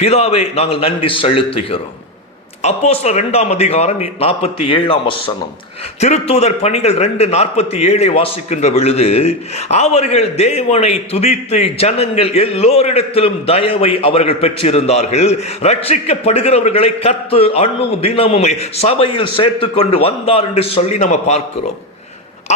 பிதாவே, நாங்கள் நன்றி செலுத்துகிறோம். அப்போஸ்தலர் 2ஆம் அதிகாரம் 47ஆம் வசனம், திருத்தூதர் பணிகள் 2:47 வாசிக்கின்ற பொழுது, அவர்கள் தேவனை துதித்து ஜனங்கள் எல்லோரிடத்திலும் தயவை அவர்கள் பெற்றிருந்தார்கள். ரட்சிக்கப்படுகிறவர்களை கர்த்தர் தினமும் சபையில் சேர்த்து கொண்டு வந்தார் என்று சொல்லி நம்ம பார்க்கிறோம்.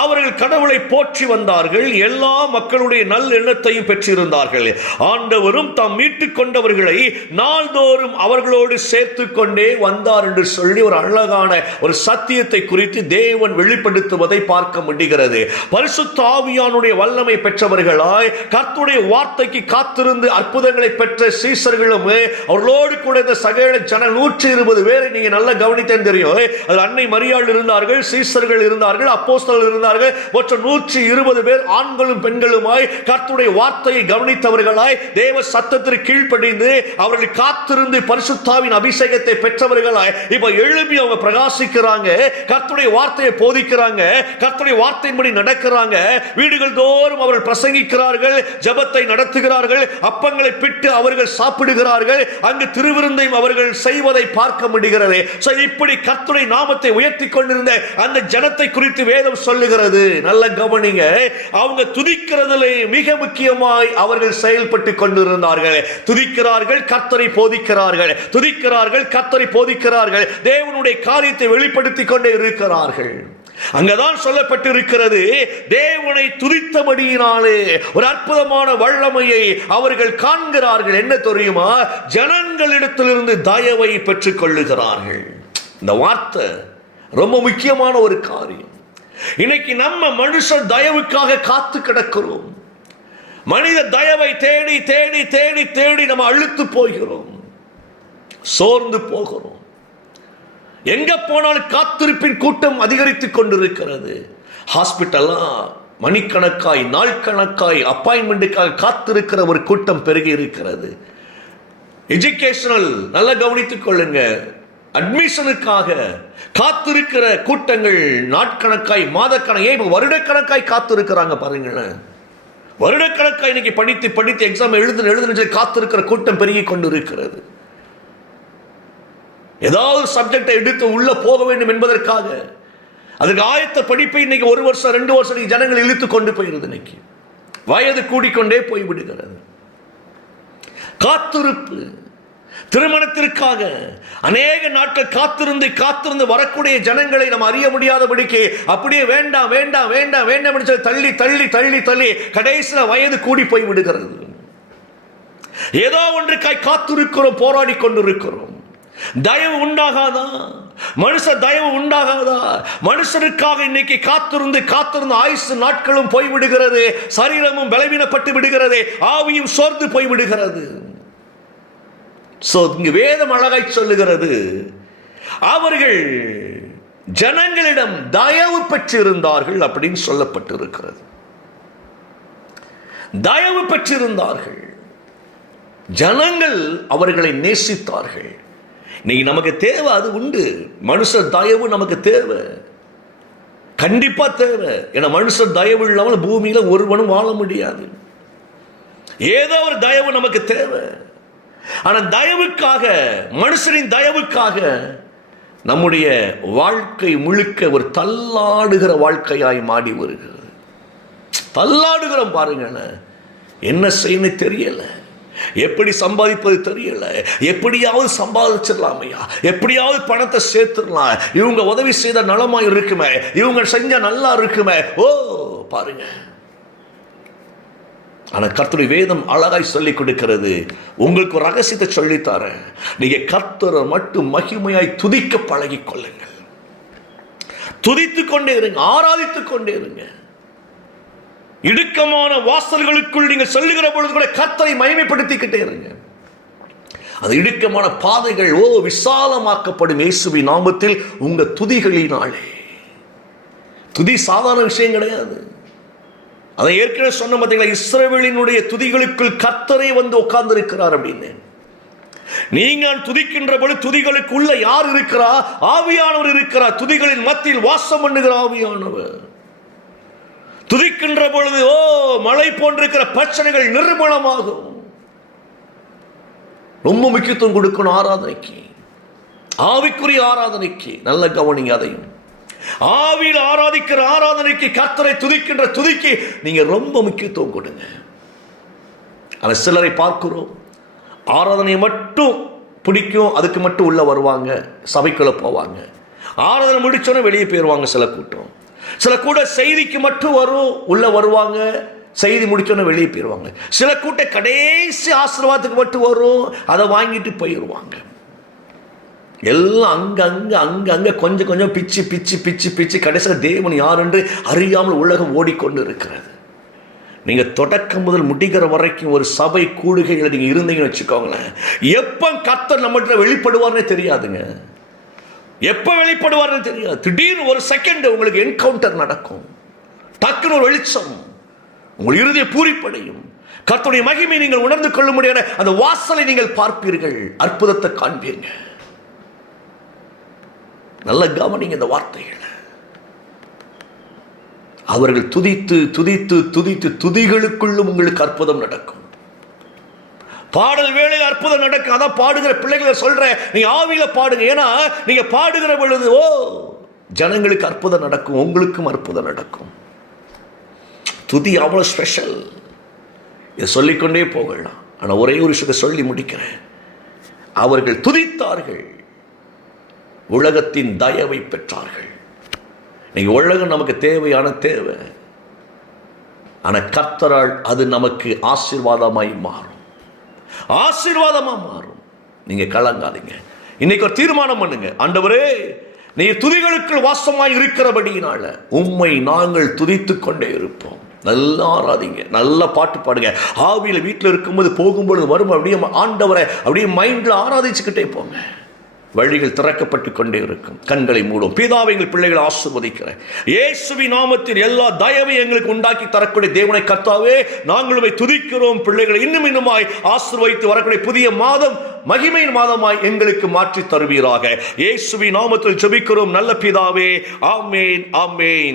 அவர்கள் கடவுளை போற்றி வந்தார்கள். எல்லா மக்களுடைய நல்ல எண்ணத்தையும் பெற்றிருந்தார்கள். ஆண்டவரும் தாம் மீட்டுக் கொண்டவர்களை நாள்தோறும் அவர்களோடு சேர்த்து கொண்டே வந்தார் என்று சொல்லி ஒரு அழகான ஒரு சத்தியத்தை குறித்து தேவன் வெளிப்படுத்துவதை பார்க்க முடிகிறது. பரிசுத்த ஆவியானுடைய வல்லமை பெற்றவர்களாய் கர்த்தருடைய வார்த்தைக்கு காத்திருந்து அற்புதங்களை பெற்ற சீசர்களும் அவர்களோடு கூட இந்த சகல ஜன 120 பேரை நீங்க நல்லா கவனித்தேன் தெரியும். அதில் அன்னை மரியாள் இருந்தார்கள், சீசர்கள் இருந்தார்கள், அப்போஸ்தலர்கள், 120 பேர் ஆண்களும் பெண்களுமாய் கர்த்தருடைய வார்த்தையை கவனித்தவர்களாய் தேவ சத்தத்திற்கு கீழ்ப்படிந்து அவர்கள் காத்திருந்து பரிசுத்தாவின் அபிஷேகத்தை பெற்றவர்களாய் இப்ப எழுப்பி அவங்க பிரகாசிக்கிறாங்க. கர்த்தருடைய வார்த்தையை போதிக்கிறாங்க, கர்த்தருடைய வார்த்தையின்படி நடக்கிறாங்க. வீடுகள் தோறும் அவர்கள் பிரசங்கிக்கிறார்கள், ஜெபத்தை நடத்துகிறார்கள், அப்பங்களை பிட்டு அவர்கள் சாப்பிடுகிறார்கள். அங்கு திருவிருந்தையும் அவர்கள் செய்வதை பார்க்க முடிகிறது. இப்படி கர்த்தருடைய நாமத்தை உயர்த்தி கொண்டிருந்த அந்த ஜனத்தை குறித்து வேதம் சொல்லுகிறது. நல்ல கவனிங்க, அவங்க துதிக்கிறதிலே மிக முக்கியமாய் அவர்கள் செயல்பட்டு கொண்டிருந்தார்கள். துதிக்கிறார்கள், கர்த்தரை போதிக்கிறார்கள், துதிக்கிறார்கள், கர்த்தரை போதிக்கிறார்கள், தேவனுடைய காரியத்தை வெளிப்படுத்திக் கொண்டே இருக்கிறார்கள். அங்கதான் சொல்லப்பட்டிருக்கிறது, தேவனை துதித்தபடியினாலே ஒரு அற்புதமான வல்லமையை அவர்கள் காண்கிறார்கள். என்ன தெரியுமா? ஜனங்களிடத்திலிருந்து தயவை பெற்றுக் கொள்ளுகிறார்கள். இந்த வார்த்தை ரொம்ப முக்கியமான ஒரு காரியம். இன்னைக்கு நம்ம மனுஷ தயவுக்காக காத்து கிடக்கிறோம். மனித தயவை தேடி தேடி தேடி தேடி நம்ம அழுத்து போகிறோம், சோர்ந்து போகிறோம். எங்க போனாலும் காத்திருப்பின் கூட்டம் அதிகரித்துக் கொண்டிருக்கிறது. ஹாஸ்பிட்டல்லாம் மணிக்கணக்காய் நாட்கணக்காய் அப்பாயின்மெண்ட்டுக்காக காத்திருக்கிற ஒரு கூட்டம் பெருகி இருக்கிறது. எஜுகேஷனல் நல்லா கவனித்துக் கொள்ளுங்க, அட்மிஷனுக்காக காத்திருக்கிற கூட்டங்கள் நாட்கணக்காய் மாதக்கணக்காய் வருடக்கணக்காய் காத்திருக்கிறாங்க. பாருங்களேன், வருடக்கணக்காய் இன்னைக்கு படித்து படித்து எக்ஸாம் எழுதுன்னு காத்திருக்கிற கூட்டம் பெருகி கொண்டு இருக்கிறது. ஏதாவது சப்ஜெக்டை எடுத்து உள்ள போக வேண்டும் என்பதற்காக அதுக்கு ஆயத்த படிப்பை இன்னைக்கு 1 வருஷம் 2 வருஷம் ஜனங்கள் இழுத்து கொண்டு போயிருது. இன்னைக்கு வயது கூடிக்கொண்டே போய்விடுகிறது. காத்திருப்பு திருமணத்திற்காக அநேக நாட்கள் காத்திருந்து காத்திருந்து வரக்கூடிய ஜனங்களை நம்ம அறிய முடியாதபடிக்கு அப்படியே வேண்டாம் வேண்டாம் வேண்டாம் வேண்டாம் என்று தள்ளி தள்ளி தள்ளி தள்ளி கடைசியில் வயது கூடி போய் விடுகிறது. ஏதோ ஒன்றுக்காய் காத்திருக்கிறோம், போராடி கொண்டிருக்கிறோம். தயவு உண்டாகாதா? மனுஷ தயவு உண்டாகாதா? மனுஷருக்காக இன்னைக்கு காத்திருந்து காத்திருந்து ஆயுசு நாட்களும் போய்விடுகிறது, சரீரமும் பலவீனப்பட்டு விடுகிறது, ஆவியும் சோர்ந்து போய்விடுகிறது. இங்கு வேதம் அழகாய் சொல்லுகிறது, அவர்கள் ஜனங்களிடம் தயவு பெற்றிருந்தார்கள் அப்படின்னு சொல்லப்பட்டிருக்கிறது. தயவு பெற்றிருந்தார்கள், ஜனங்கள் அவர்களை நேசித்தார்கள். இன்னைக்கு நமக்கு தேவை, அது உண்டு. மனுஷ தயவு நமக்கு தேவை, கண்டிப்பா தேவை. ஏன்னா மனுஷ தயவு இல்லாமல் பூமியில ஒருவனும் வாழ முடியாது. ஏதோ ஒரு தயவு நமக்கு தேவை. ஆனால் தயவுக்காக, மனுஷனின் தயவுக்காக நம்முடைய வாழ்க்கை முழுக்க ஒரு தள்ளாடுகிற வாழ்க்கையாய் மாறி வருகிறது. தள்ளாடுகிறோம். பாருங்க, என்ன செய்யணும் தெரியல, எப்படி சம்பாதிப்பது தெரியல, எப்படியாவது சம்பாதிச்சிடலாமையா, எப்படியாவது பணத்தை சேர்த்துடலாம், இவங்க உதவி செய்த நலமா இருக்குமே, இவங்க செஞ்ச நல்லா இருக்குமே. ஓ பாருங்க, ஆனால் கர்த்தருடைய வேதம் அழகாய் சொல்லிக் கொடுக்கிறது. உங்களுக்கு ஒரு ரகசியத்தை சொல்லித்தாரேன். நீங்க கர்த்தரை மட்டும் மகிமையாய் துதிக்க பழகிக் கொள்ளுங்கள். துதித்துக் கொண்டே இருங்க, ஆராதித்துக் கொண்டே இருங்க. இடுக்கமான வாசல்களுக்குள் நீங்க சொல்லுகிற பொழுது கூட கர்த்தரை மகிமைப்படுத்திக்கிட்டே இருங்க. அந்த இடுக்கமான பாதைகள் விசாலமாக்கப்படும் இயேசுவின் நாமத்தில் உங்க துதிகளினாலே. துதி சாதாரண விஷயம் கிடையாது. அதை ஏற்கனவே சொன்ன பார்த்தீங்களா, இஸ்ரவேலினுடைய துதிகளுக்குள் கர்த்தரே வந்து உட்கார்ந்து இருக்கிறார் அப்படின்னு. நீங்கள் துதிக்கின்ற பொழுது துதிகளுக்குள்ள யார் இருக்கிறா? ஆவியானவர் இருக்கிறார். துதிகளின் மத்தியில் வாசம் பண்ணுகிற ஆவியானவர். துதிக்கின்ற பொழுது மழை போன்றிருக்கிற பிரச்சனைகள் நிர்மூலமாகும். ரொம்ப முக்கியத்துவம் கொடுக்கணும் ஆராதனைக்கு, ஆவிக்குரிய ஆராதனைக்கு. நல்ல கவனிங்க அதையும். ஆவியில் ஆராதிக்கிற ஆராதனைக்கு, கர்த்தரை துதிக்கின்ற துதிக்கு நீங்க ரொம்ப முக்கியத்துவம் கொடுங்க. ஆனா சிலரை பார்க்கிறோம், ஆராதனை மட்டும் பிடிக்கும், அதுக்கு மட்டும் உள்ள வருவாங்க, சபைக்குள்ள போவாங்க. ஆராதனை முடிச்சோன்னே வெளியே போயிடுவாங்க. சில கூட்டம், சில கூட செய்திக்கு மட்டும் வரும், உள்ள வருவாங்க, செய்தி முடிச்சோன்னே வெளியே போயிடுவாங்க. சில கூட்டம் கடைசி ஆசீர்வாதத்துக்கு மட்டும் வரும், அதை வாங்கிட்டு போயிடுவாங்க. எல்லாம் அங்க கொஞ்சம் கொஞ்சம் பிச்சு பிச்சு பிச்சு பிச்சு கடைசியில் தேவன் யார் என்று அறியாமல் உலகம் ஓடிக்கொண்டு இருக்கிறது. நீங்க தொடக்கம் முதல் முடிகிற வரைக்கும் ஒரு சபை கூடுகையில் நீங்க இருந்தீங்கன்னு வச்சுக்கோங்களேன், எப்ப கர்த்தர் நம்மகிட்ட வெளிப்படுவார்னே தெரியாதுங்க. எப்ப வெளிப்படுவார்னு தெரியாது. திடீர்னு ஒரு செகண்ட் உங்களுக்கு என்கவுண்டர் நடக்கும். டக்குன்னு ஒரு வெளிச்சம் உங்கள் இறுதியை பூரிப்படையும். கர்த்தருடைய மகிமை நீங்கள் உணர்ந்து கொள்ள முடியாத அந்த வாசலை நீங்கள் பார்ப்பீர்கள், அற்புதத்தை காண்பீங்க. நல்ல கவனிங்க இந்த வார்த்தைகள். அவர்கள் துதித்து துதித்து துதித்து துதிகளுக்குள்ளும் உங்களுக்கு அற்புதம் நடக்கும். பாடல் வேளையில் அற்புதம் நடக்கும். அதான் பாடுகிற பிள்ளைகளை சொல்றேன், நீங்க ஆவியில பாடுங்க. ஏன்னா நீங்க பாடுகிற பொழுது ஜனங்களுக்கு அற்புதம் நடக்கும், உங்களுக்கும் அற்புதம் நடக்கும். துதி அவ்வளவு ஸ்பெஷல். இதை சொல்லிக்கொண்டே போகலாம். ஆனா ஒரே ஒரு விஷயத்தை சொல்லி முடிக்கிறேன். அவர்கள் துதித்தார்கள், உலகத்தின் தயவை பெற்றார்கள். நீங்க உலகம் நமக்கு தேவையான தேவை, ஆனா கர்த்தரால் அது நமக்கு ஆசீர்வாதமாய் மாறும், ஆசீர்வாதமா மாறும். நீங்க கலங்காதீங்க. இன்னைக்கு ஒரு தீர்மானம் பண்ணுங்க, ஆண்டவரே நீ துதிகளுக்குள் வாசமாய் இருக்கிறபடியினால உம்மை நாங்கள் துதித்துக் கொண்டே இருப்போம். நல்லா ஆராதிங்க, நல்ல பாட்டு பாடுங்க. ஆவியில வீட்டில் இருக்கும்போது போகும்பொழுது வரும், அப்படியே ஆண்டவரை அப்படியே மைண்ட்ல ஆராதிச்சுக்கிட்டே போங்க. வழிகள் திறக்கப்பட்டு கொண்டே இருக்கும். கண்களை மூடும். பிதாவை எங்கள் பிள்ளைகளை ஆசீர்வதிக்கிறேன். இயேசுவின் நாமத்தில் எல்லா தயவை எங்களுக்கு உண்டாக்கி தரக்கூடிய தேவனை கர்த்தாவே நாங்களுமே துதிக்கிறோம். பிள்ளைகளை இன்னும் இன்னுமாய் ஆசீர்வதித்து வரக்கூடிய புதிய மாதம் மகிமையின் மாதமாய் எங்களுக்கு மாற்றி தருவீராக. இயேசுவின் நாமத்தில் ஜெபிக்கிறோம் நல்ல பிதாவே. ஆமென், ஆமென்.